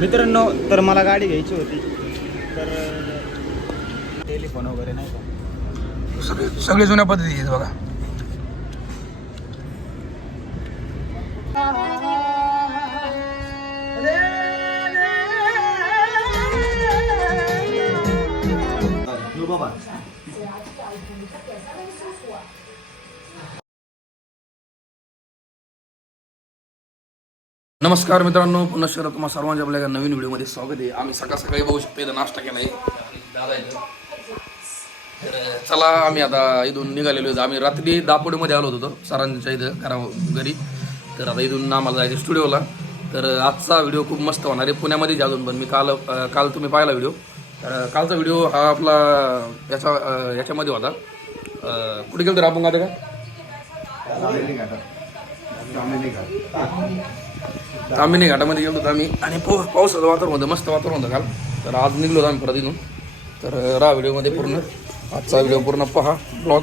मित्रांनो तर मला गाडी घ्यायची होती. तर टेलिफोन वगैरे नाही का? सगळे सगळे जुन्या पद्धती आहेत बघा. नमस्कार मित्रांनो पुन्हा शरद तुम्हा सर्वांच्या आपल्या एका नवीन व्हिडिओमध्ये स्वागत आहे. आम्ही सकाळ सकाळी बघू शकतो इथं नाश्ता केला आहे तर चला आम्ही आता इथून निघालेलो आहे. आम्ही रात्री दापोडीमध्ये आलो होतो सरांच्या इथं घरा घरी. तर आता इथून आम्हाला जायचं स्टुडिओला. तर आजचा व्हिडिओ खूप मस्त होणार आहे. पुण्यामध्ये जाऊन पण मी काल काल तुम्ही पाहिला व्हिडिओ. तर कालचा व्हिडिओ हा आपला याचा याच्यामध्ये होता. कुठे गेलो तर आपण आता का तामिनी घाटामध्ये गेलो होतो आम्ही. आणि पाऊस पावसाचं वातावरण होतं मस्त वातावरण होतं काल. तर आज निघलो आम्ही परत इथून. तर राहा व्हिडिओमध्ये पूर्ण. आजचा व्हिडिओ पूर्ण पहा ब्लॉग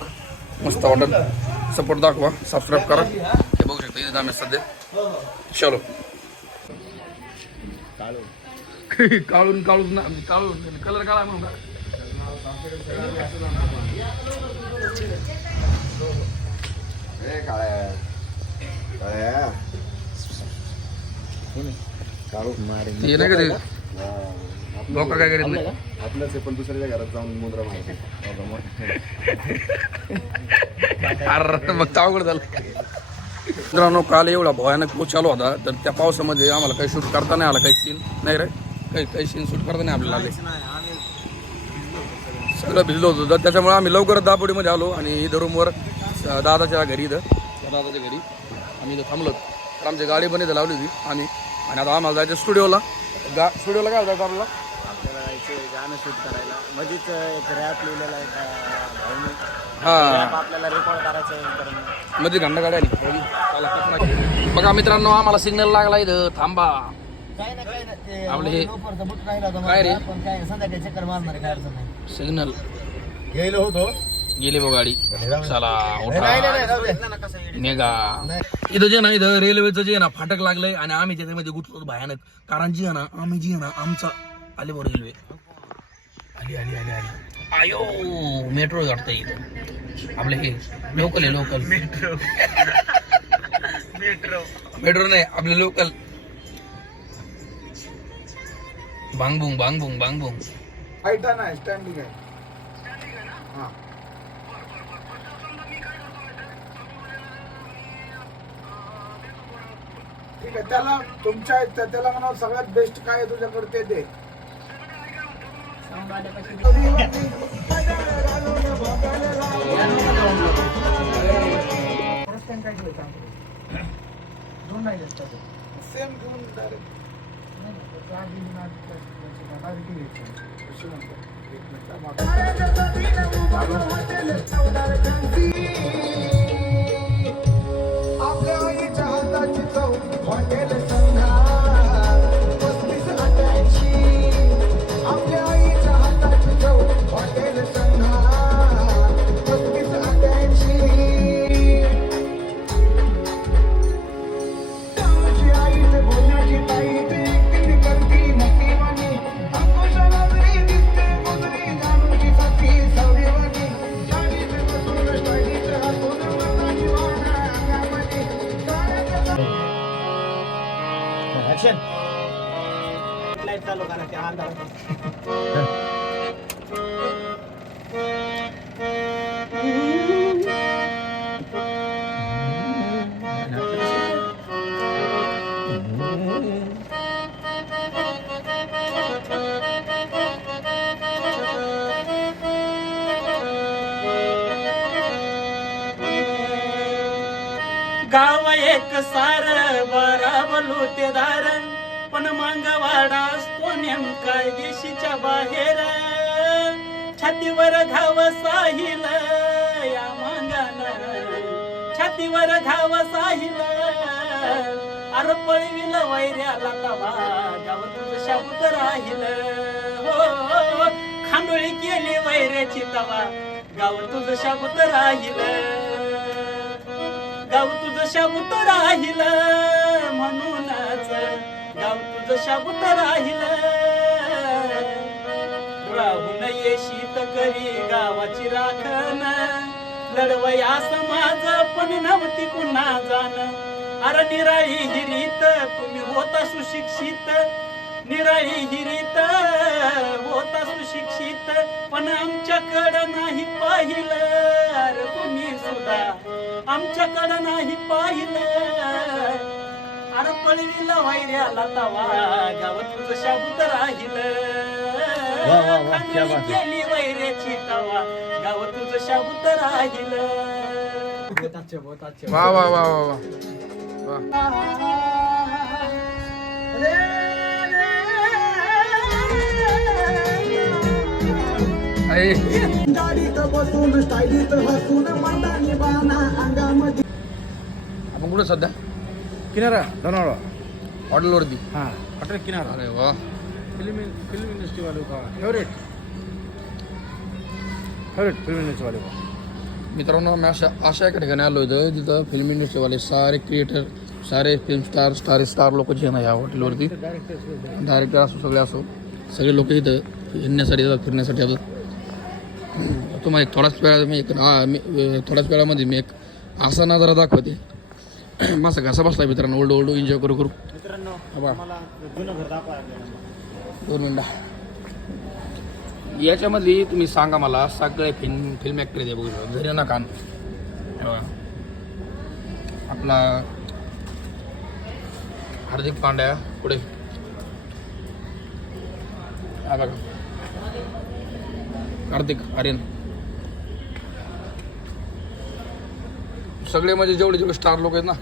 मस्त वाटत सपोर्ट दाखवा सबस्क्राईब करा. हे बघू शकता इथे आम्ही सध्या. चलो. काळून काळून ना काळून. कलर काळा म्हणून का ते नाही का ते? लोक काय करीत नाही? आपल्याच आहे, पण दुसऱ्याच्या घरात जाऊन मुद्रा मारते अरे मग झालं. मित्रांनो काल एवढा भयानक पाऊस चालू होता तर त्या पावसामध्ये आम्हाला काही शूट करता नाही आला काही सीन नाही रे. काही काही सीन शूट करता नाही आपल्याला आले. सगळं भिजलो होतो. तर त्याच्यामुळे आम्ही लवकरच दापोडीमध्ये आलो आणि इथं रूमवर दादाच्या घरी इथं. दादाच्या घरी आम्ही इथं थांबलो. तर आमची गाडी पण इथं लावली होती आम्ही. आणि आता आम्हाला जायचं स्टुडिओला. गा स्टुडिओला काय जायचं आपल्याला? आपल्याला जायचं गाणं शूट करायला. मध्येच एक रॅप लिहिलेला आहे हां. आपल्याला रेकॉर्ड करायचं मध्ये घंटा गाडी आली. बघा मित्रांनो आम्हाला सिग्नल लागला इथं. थांबा. आपलं हे- काय रे? माझा, पण काय संध्याकाळी चक्कर मारणार काय सिग्नल गेलो होतो. गेली बघ गाडी. चला उठा. निघा. इथं जे ना इथं रेल्वेचं जे ना फाटक लागलंय आणि आम्ही त्याच्यामध्ये गुटलो भयानक. कारण जी आहे ना आम्ही जी आहे ना आमचा आले बरं रेल्वे आली आली आली आली. आयो मेट्रो वाटतं इथं. आपले हे लोकल आहे लोकल मेट्रो नाही आपले लोकल बांगबुंग बांगबुंग बांगबुंग स्टँडिंग आहे. ठीक आहे त्याला तुमच्या त्याला म्हणा सगळ्यात बेस्ट काय आहे तुझ्याकडे ते दे. सेम घेऊन डायरेक्ट आपल्या ಚಿತ್ತವು ಮಂಡಲ ऍक्शन लाइट चालू करा ते गाव एक सार बराबलू बलुते दारण पण मांगवाडा असतो नेमका येशीच्या बाहेर. छातीवर घाव साहिल या मांगान. छातीवर घाव साहिल अर पळविल वैऱ्याला तवा. गाव तुझं शाबूत राहिल. हो खांडोळी केली वैऱ्याची तवा. गाव तुझं शाबूत राहिलं. गाव तुझं शाबूत राहिल म्हणूनच. गाव तुझं तुझं शाबूत राहिल. राहून येशीत करी गावाची राखण. लढवया समाज पण नव्हती कुणा जाण. अरे निराळी हिरीत तुम्ही होता सुशिक्षित. निराळी हिरीत होता सुशिक्षित पण आमच्याकडं नाही पाहिलं अरे तुम्ही सुद्धा. आमच्याकडं नाही पाहिलं. अरे पळवीला वैऱ्याला तवा गाव तुझं शाबूत राहिल. वा, वा, वा, क्या बात आहे. गेली वैऱ्याची तवा गाव तुझं शाबूत राहिल. वा वा वा वा वा. आपण कुठं सध्या? किनारा लोणावळा हॉटेलवरती. हां. हॉटेल किनारा. अरे वा. फिल्म फिल्म इंडस्ट्री वाले का फेवरेट फेवरेट फिल्म इंडस्ट्री वाले का मित्रांनो आम्ही अशा अशा एका ठिकाणी आलो होतो जिथं फिल्म इंडस्ट्रीवाले सारे क्रिएटर सारे फिल्म स्टार स्टार स्टार लोक जे आहे ना या हॉटेलवरती डायरेक्टर असो सगळे असो. सगळे लोक इथं फिरण्यासाठी येतात फिरण्यासाठी येतात तुम्हाला एक थोड्याच वेळा मी एक मी थोड्याच वेळामध्ये मी एक असा नजारा दाखवते. मस्त घसा बसला मित्रांनो. ओल्ड ओल्ड एन्जॉय करू करू. दोन मिनटं. याच्यामधली तुम्ही सांगा मला सगळे फिल्म फिल्म ॲक्टर आहे बघू. झरीना खान. आपला हार्दिक पांड्या पुढे. बघा. कार्तिक आर्यन. सगळे म्हणजे जेवढे जेवढे स्टार लोक आहेत ना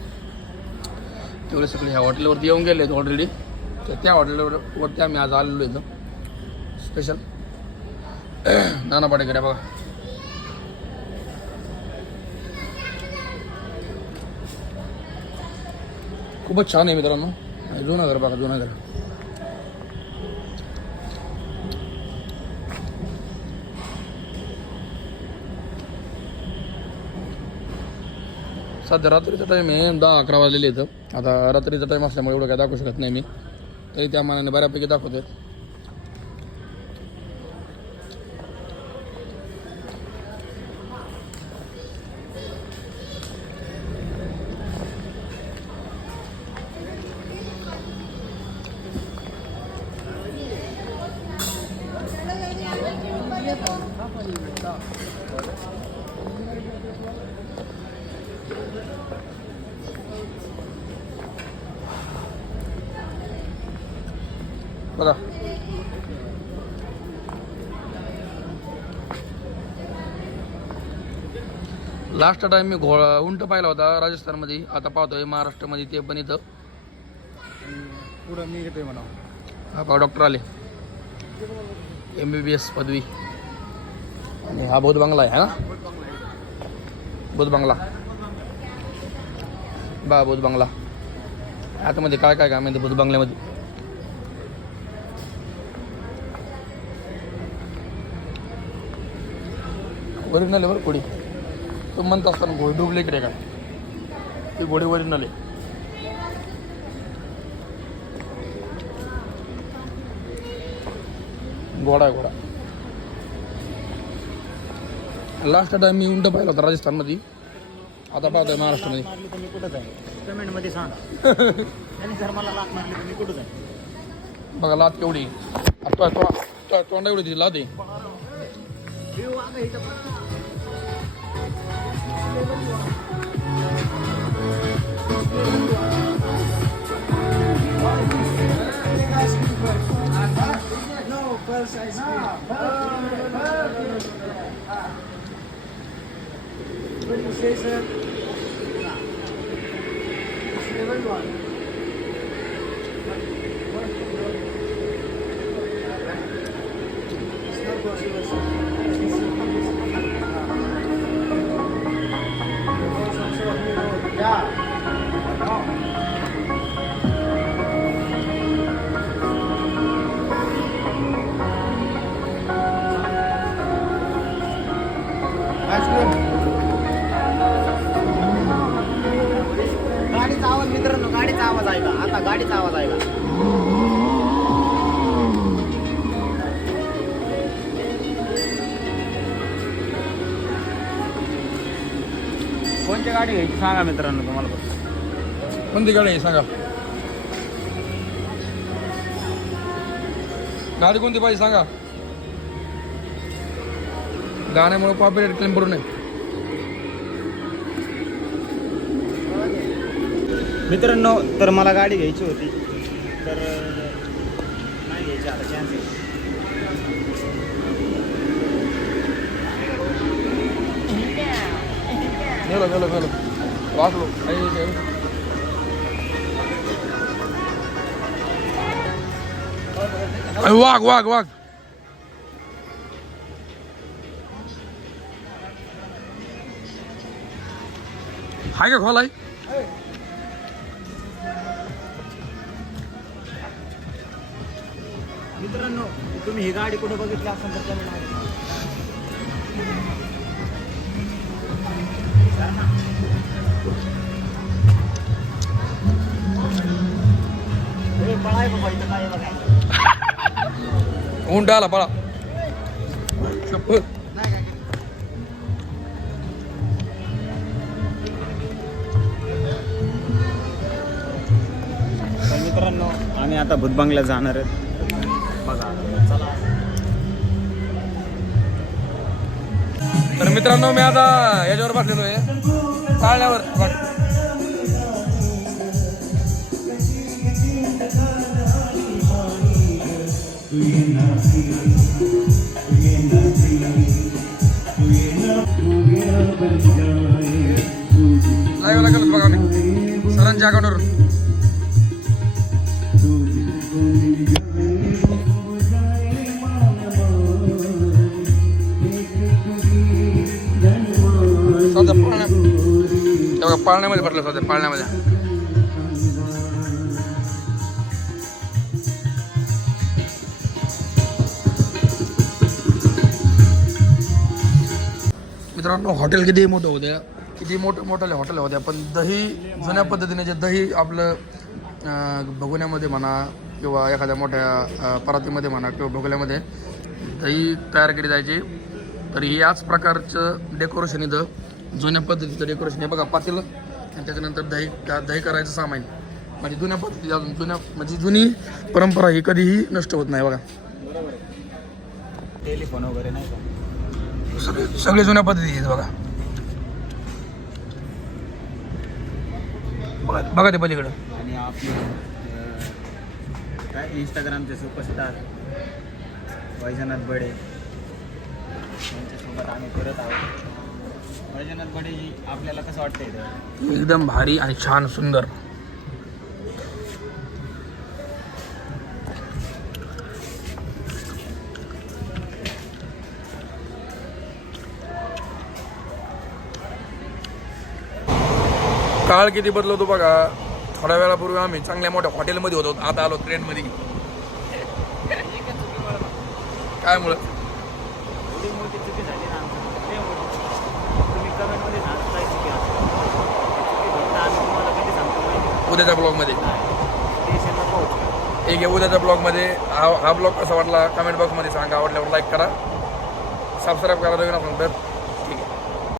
तेवढे सगळे ह्या हॉटेलवरती येऊन गेले आहेत ऑलरेडी तर त्या हॉटेलवरती आम्ही आज आलेलो इथं. स्पेशल नाना पाटेकर बघा. खूपच छान आहे मित्रांनो. जुनागर बघा जुनागर सध्या रात्रीचा टाईम आहे दहा अकरा वाजलेले इथं आता रात्रीचा टाईम असल्यामुळे एवढं काय दाखवू शकत नाही मी. तरी त्या मानाने बऱ्यापैकी दाखवते बघा लास्ट टाइम मी घोळा उंट पाहिला होता राजस्थानमध्ये. आता पाहतोय महाराष्ट्रामध्ये ते पण इथं. पुढं मी येतोय म्हणा. हा डॉक्टर आले. एम बी बी एस पदवी. आणि हा बौद्ध बंगला आहे हा बौद्ध बंगला. बा भुजबंगला. आतमध्ये काय काय काम येते भुजबंगल्यामध्ये? बंगल्यामध्ये ओरिजिनल आहे बरं घोडी तो म्हणत असताना घोडी डुप्लिकेट आहे काय? ती घोडी ओरिजिनल आहे. घोडा आहे घोडा. लास्ट टाइम मी उंट पाहिला होता राजस्थानमध्ये. आता पाहतोय महाराष्ट्रामध्ये. मारली कुठं कमेंटमध्ये सांगा. मला लात मारली कुठं बघा लात केवढी. आता तो- तो- तोंडा एवढी तिची लात आहे. मित्रांनो गाडीचा गाडीचा आवाज आहे का? कोणती गाडी घ्यायची? सांगा मित्रांनो तुम्हाला फक्त. कोणती गाडी आहे? सांगा. गाडी कोणती पाहिजे? सांगा. गाण्यामुळे पॉप्युलर क्लेम करू नये. मित्रांनो तर मला गाडी घ्यायची होती. तर नाही घ्यायची आता चान्स गेलो गेलो गेलो. वाचलो. काही काही. वाघ वाघ वाघ. हाय का खोलाय? मित्रांनो तुम्ही ही गाडी कुठे बघितली असेल तर कमेंटमध्ये पळाय बाबा इथं काय बघायचं? ऊंट आला पळा. मित्रांनो आम्ही आता भूतबंगल्यात जाणार आहेत. बघा. चला. तर मित्रांनो मी आता याच्यावर बसलेलो आहे. चालण्यावर बघ. लाईव्ह लागेल बघा मी. सरांच्या अकाउंटवर तेव्हा पाळण्यामध्ये भरलं होतं पाळण्यामध्ये. मित्रांनो हॉटेल किती मोठं होत्या किती मोठं मोठ्या हॉटेल होत्या पण दही जुन्या पद्धतीने जे दही आपलं भगोण्यामध्ये म्हणा किंवा एखाद्या मोठ्या परातीमध्ये म्हणा किंवा भगोल्यामध्ये दही तयार केली जायची. तर ही याच प्रकारचं डेकोरेशन इथं जुन्या पद्धतीचं डेकोरेशन हे बघा पातेलं. आणि त्याच्यानंतर दही दही करायचं सामान. म्हणजे जुन्या पद्धती अजून जुन्या म्हणजे जुनी परंपरा ही कधीही नष्ट होत नाही बघा. टेलिफोन वगैरे नाही सगळे सगळे जुन्या पद्धती आहेत बघा. बघा ते पलीकडं. आणि आपले काय इंस्टाग्रामचे सुपरस्टार वैजनाथ बडे यांच्यासोबत आम्ही करत आहोत. बडे आपल्याला कसं वाटतंय? एकदम भारी आणि छान सुंदर. काळ किती बदलतो बघा. थोड्या वेळापूर्वी आम्ही चांगल्या मोठ्या हॉटेलमध्ये होतो. आता आलो ट्रेनमध्ये काय मुळे एवढी मोठी चुकी झाली ना आमची. लय मोठी. तुम्ही कमेंटमध्ये सांगत काय चुकी असते चुकी फक्त आम्ही तुम्हाला कधी सांगतो माहिती आहे उद्याच्या ब्लॉगमध्ये. का? स्टेशनला पोहोचतो एक आहे उद्याच्या ब्लॉगमध्ये. हा हा ब्लॉग कसा वाटला? कमेंट बॉक्समध्ये सांगा. आवडल्यावर लाईक करा. सबस्क्राईब करा. नवीन असेल तर.